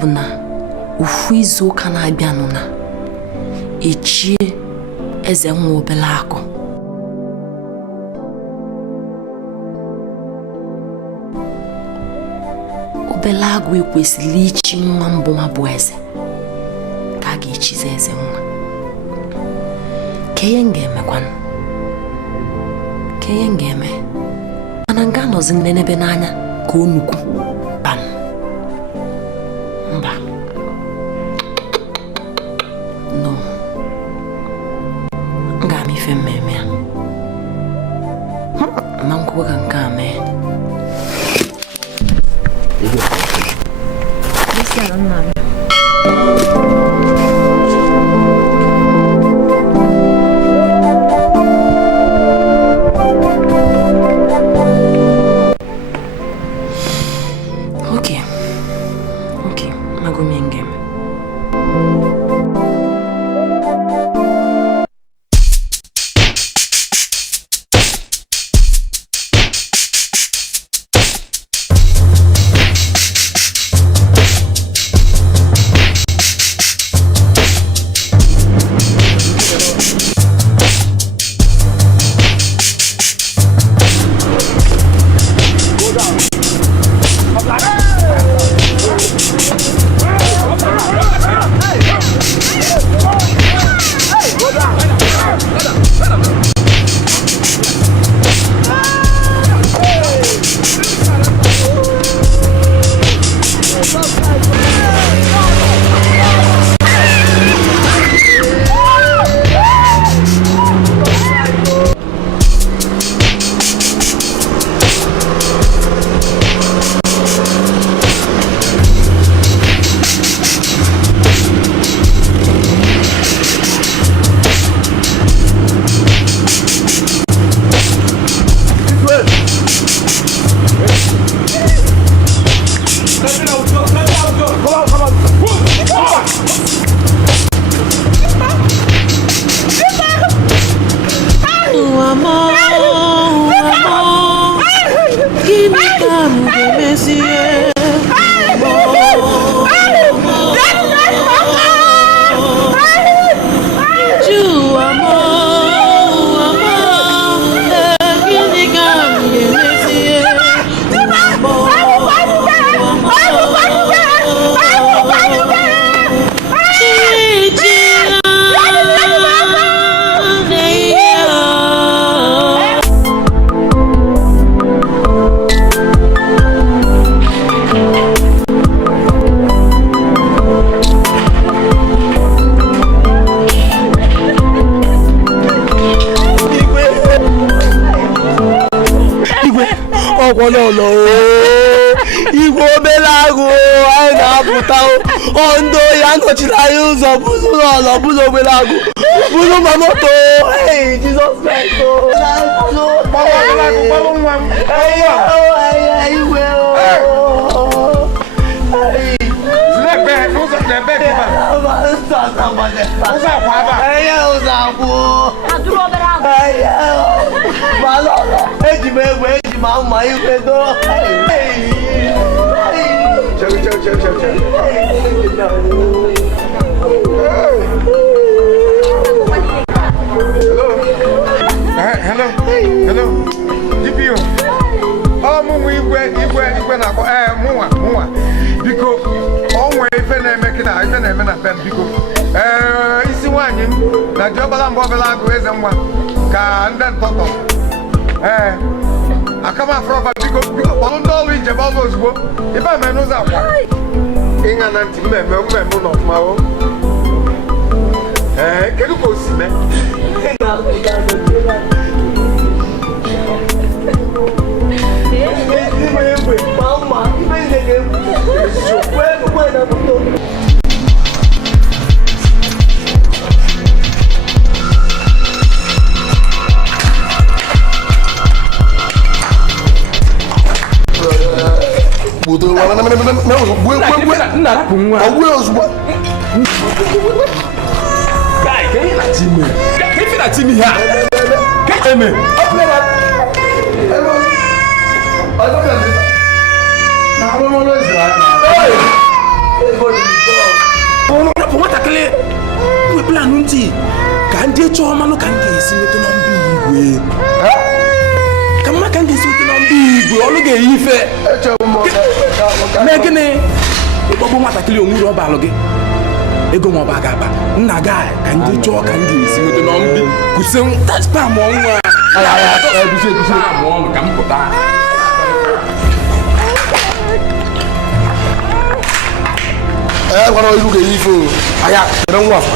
bụ na ofu izu ụka na-abịanụ na echie eze nwa obele akụ. Obele agụ ekwesịrị ichi nwa mbụ ma bụ eze ka a ga-echizi eze nwa. Ka ihe m ga-emekwanụ, ka ihe m ga-eme mana nga anọzi n'ebe n'anya ka o nnukwu bam mba no nga m ife mmemme ya ma nkwuwe ka nke a mee. Okay, magumengem. Igbo belago anyị na-apụta ondo ya nọchiri anyị ụzọ bụrụ n'ọlọ bụrụ obelago bụrụ ma moto Jesus Christ Mama, you can do. Hello. GPO. Oh, we na Mwa. Because all way fene making I can have a pen because isi one na Jobala Bobala goes and one can then toto. I come out from a big one dollar in Jabalos book. If I may know that one, in an anti member of my own. Can you go see me? Mama, even the game. Where Ọ̀rọ̀ nwatakịrị we plan ntị ka ndị chọọ mmanụ ka m ga-esi nweta na mba igwe. Ka mma ka m ga-esi nweta na mba igwe ọlụ ga-eyi ife. Mee gịnị? Ịkpọgbu nwatakịrị onwere ọba alụ gị. Ego ma ọba ga-aba. Nna gị ka ndị chọọ ka m ga-esi nweta na mba kwụsị spam ọnwa. Spam ọnụ ka m pụta. Agora eu joguei isso. Aí, era um off.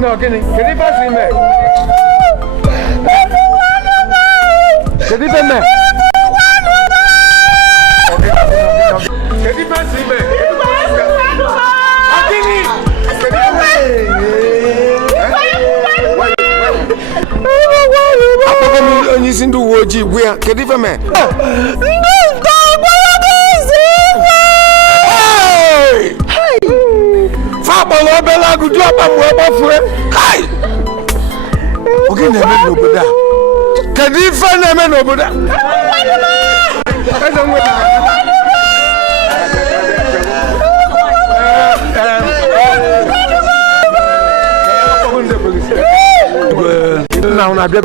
No, che ti fai me? Che ti fai me? Che ti fai me? Ogni sindu woji wia, che ti fai me? Fabolo bela gudu apa mu ebo fue. Kai. Oge na me no boda. Kedi fa na me no boda. Eza nwe. Na una bia.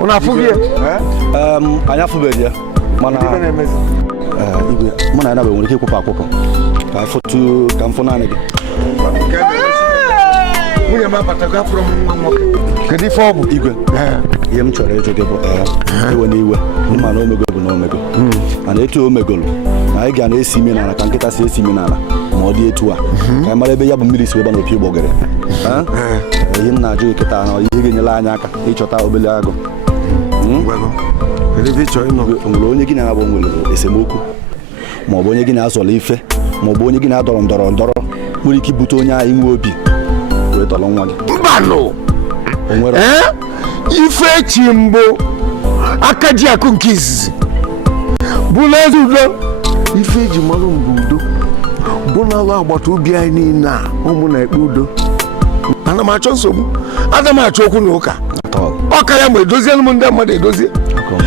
Una fugie. Anya fubedi ya. Mana igwe mana na be nwere ike kwụpụ akwụkwọ. Ka foto ka mfọ naanị gị. Nwunye m abatago afọrọ m nwa nwoke. Kedu ife ọ bụ igwe? Ihe m chọrọ ịjụ gị bụ iwe n'iwe ịma na omego bụ na omego. Mana etu omegolu na anyị ga na-esi ime n'ala ka nkịta si esi ime n'ala ma ọ dị etu a ka anyị mara ebe ya bụ mmiri si weba n'opi ụgbọgịrị. Ihe m na-ajụ gị kịta na ihe ga-enyere anyị aka ịchọta obele agụ. Onwere onye gị na-abụ nwere esemokwu ma ọ bụ onye gị na-azọla ife ma ọ bụ onye gị na-adọrọ ndọrọ nwere ike ibute onye anyị nwe obi wee tọrọ nwa gị. Mbanụ ife chi mbụ aka ji akụ nke izizi bụ n'ezi udo ife eji mara mbụ udo bụ n'ala agbata obi anyị niile a ụmụ na-ekpe udo. Ana m achọ nsogbu, ana m achọ okwu na ụka ọka ya ma edozie m ndị mmadụ edozie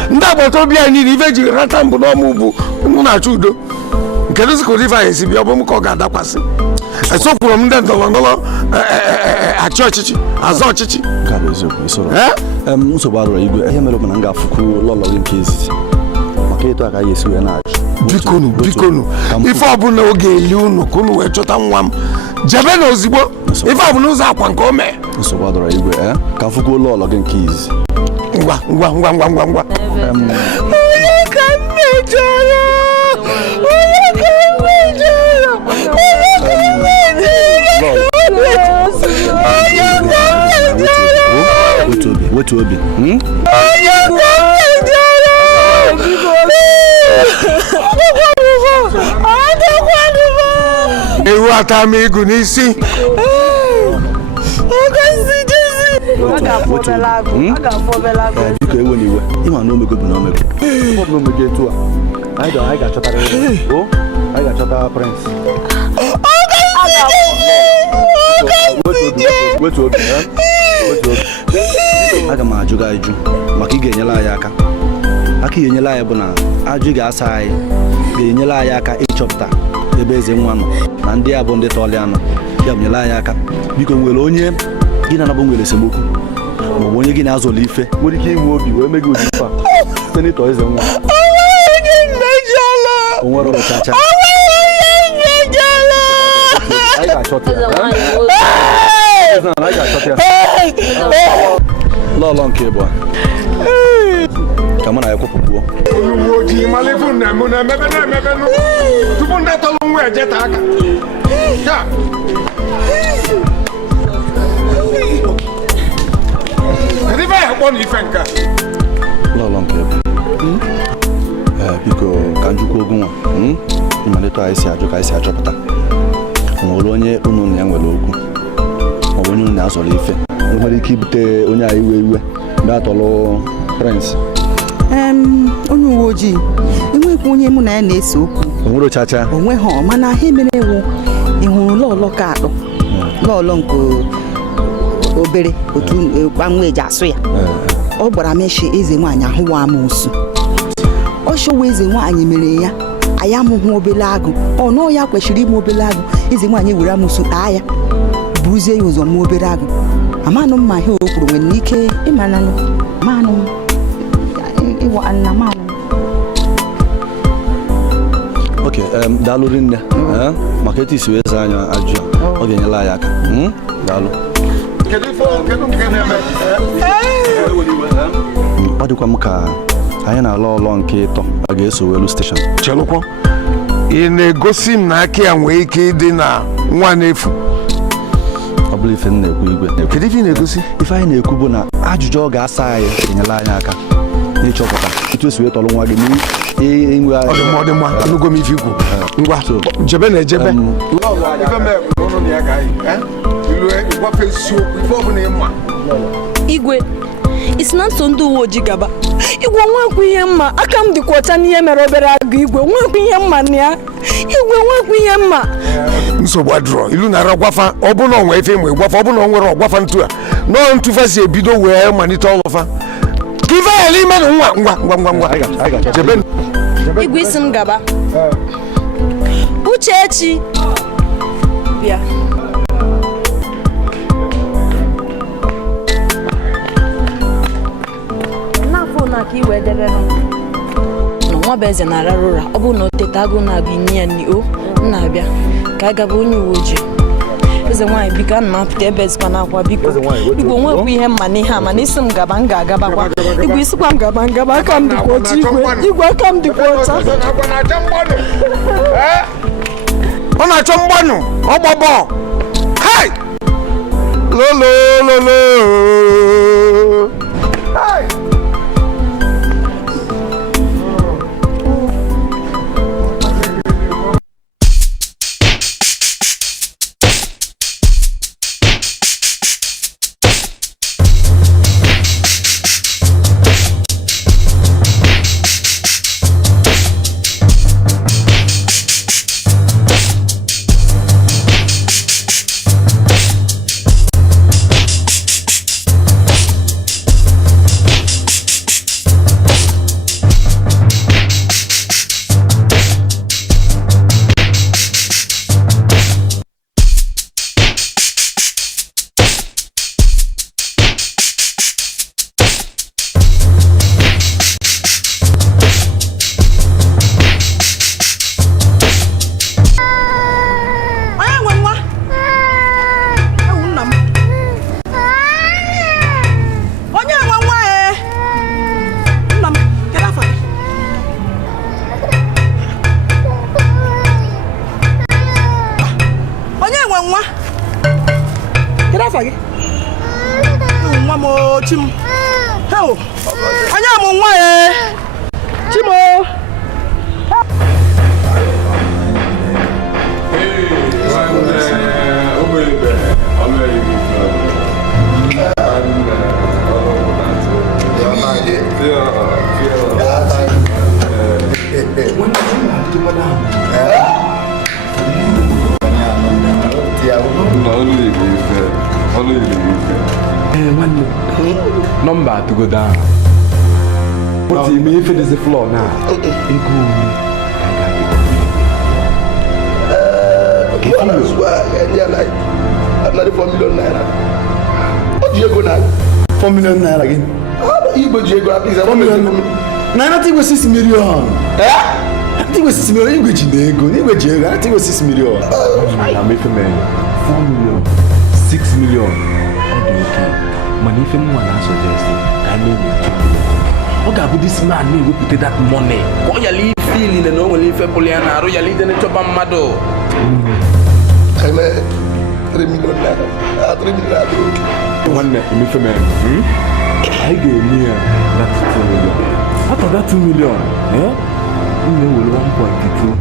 ndị agbata obi anyị niile ife eji rata mbụ n'ọmụ bụ mụ na-achọ udo. Nke dozi ka ife anyị esi bịa ọ bụ m ka ọ ga-adakwasị. Esokwuru m ndị ndọrọndọrọ achị ọchịchị azọ ọchịchị. Nsogbu arụrụ igwe ihe mere mana m ga-afụkwu lọlọ gị nke izizi maka etu aka ya esi wee na-achụ. Bikonu ife ọbụla oge eli unu ka unu wee chọta nwa m jebe na ozigbo ife ọbụla ụzọ akwa nke o mee. Nsogbu arụrụ igwe ka mfụkwu lọlọ gị nke izizi. Ngwa. Wetu obi. Ewu ata m ego n'isi. Biko ewe n'iwe ịma na omego bụ na omego. Ọ bụ na omego etu a anyị ga-achọtara anyị ga-achọta prince. Wetu obi. Aga m ajụ gị ajụ maka ị ga-enyere anyị aka ị ga-enyere anyị bụ na ajụ ga-asa anyị ga-enyere anyị aka ịchọpụta ebe eze nwa nọ na ndị a bụ ndị tọọlị anọ ya bụ nyere anyị aka. Biko nwere onye gị na-anabụ nwere esemokwu ma ọ bụ onye gị na-azọla ife nwere ike inwe obi wee megị ụdị ife a site n'ịtọ eze nwa o nwere ọchacha anyị ga-achọta ya lọlọ nke bụ ka mụ na ya kwụpụpụọ ojii malifu na emebe tupu ndị tọrọ nwa ejeta aka Yeah. Kadiba ya kwa ni fenka. Lolo nke. Biko kanjuko ogunwa. Imaneto aisi achọpụta. Nwere onye unu na nwere okwu. Onye unu na-azọrọ ife. Nwere ike ibute onye a iwe ga-atọlụ Prince. Onye uwe ojii. Enwekwa onye mụ na ya na-ese okwu. Onwere chacha. Onwe ha mana ha emere ewu. Ịhụrụ lọlọ ka atọ. Lọlọ nke obere otu gbanwe eji asụ ya. Ọ gbara meshi eze nwaanyị ahụwa amụsụ. Ọ showa eze nwaanyị mere ya. Aya amụhụ obele agụ. Ọ nọ ya kwesịrị ime obele agụ. Eze nwaanyị were amụsụ taa ya. Buruzie ya ụzọ mụ obere agụ. Amanụ mma ihe o kwuru nwere n'ike ịmananụ. Manụ ịwa anna manụ. Okay, daalụ rinne. Maka etu isi wee zaa anya ajụ ọ ga-enyela anyị aka. Daalụ. Ọ dịkwa m ka anyị na-alọ ọlọ nke ịtọ a ga-eso welu steshọn. Chelụkwa ị na-egosi m na aka ya nwee ike ịdị na nwa n'efu. Ọ bụla ife m na-ekwu igwe. Kedu ife ị na-egosi? Ife anyị na-ekwu bụ na ajụjụ ọ ga-asa anyị enyela anyị aka n'ịchọpụta etu esi wee tọrọ nwa gị n'inwe anyị. Ọ dị mma anụgo m ife ikwu. Ngwa jebe na ejebe. Igwe isi na nso ndị uwe ojii gaba. Igwe nwekwu ihe mma aka m dịkwa ọcha n'ihe mere obere agụ. Igwe nwekwu ihe mma na ya. Igwe nwekwu ihe mma. Nsogbu adịrọ ilu na-ara gwafa ọ bụ na onwe ife ma gwafa ọ bụ na o nwere ọgwafa ntu a nọọ ntụfa si ebido wee malite ọlụfa ka ife ya n'ime na ngwa jebe. Igwe isi m gaba. Uchechi bịa. N'afọ na ka iwe debe nwa bụ eze na-ararụ ụra. Ọ bụrụ na o teta agụ na-agụ inye ya n'i o na-abịa ka a gaba onye uwe ojii. Eze nwaanyị biko ana m apụta ebe ezikwa n'akwa biko. Igwe nwekwa ihe mma n'ihe a mana isi m gaba m ga-agabakwa. Igwe isikwa m gaba ngaba aka m dịkwa ọcha. Igwe aka m dịkwa ọcha. Ọ na-achọ mgbanụ ọgbọbọ. Hai! Lolo. Hai! Number to go down. But you may finish the floor now. That's why they're like another 4 million naira. What do you go now? 4 million naira again. You go to go at least 4 million. Naira think was 6 million. I think was 6 million. You go to go. I think was 6 million. I'm making 4 million, 6 million. Okay. Money if anyone has suggested, I mean, okay, but this man may we put that money. What you leave feeling and only if a Poliana, or you leave the job mado. 3 million naira. 3 million naira. One FM. I gave me that 2 million. Out of that 2 million, you will 1.2.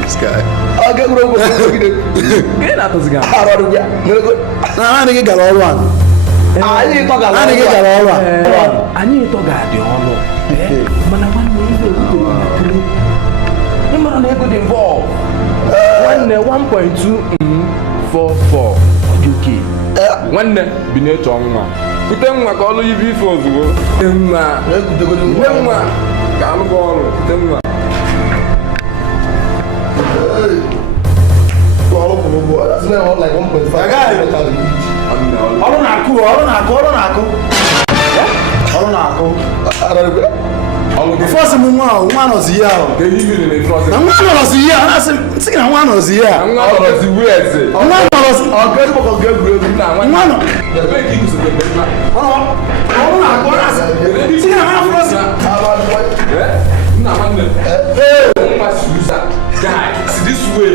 This guy. I'll get rid of it. That was a guy. How do we get? I didn't get all one. I didn't talk about I need to get the honor. But I want to get involved. 1.244 UK. One binate on one. Put them like all you before the world. Can't go on. That's like 1.5. First one was here. Can you give me the first? I'm not here. I'm saying one was here. I'm not weird. I'm not this way.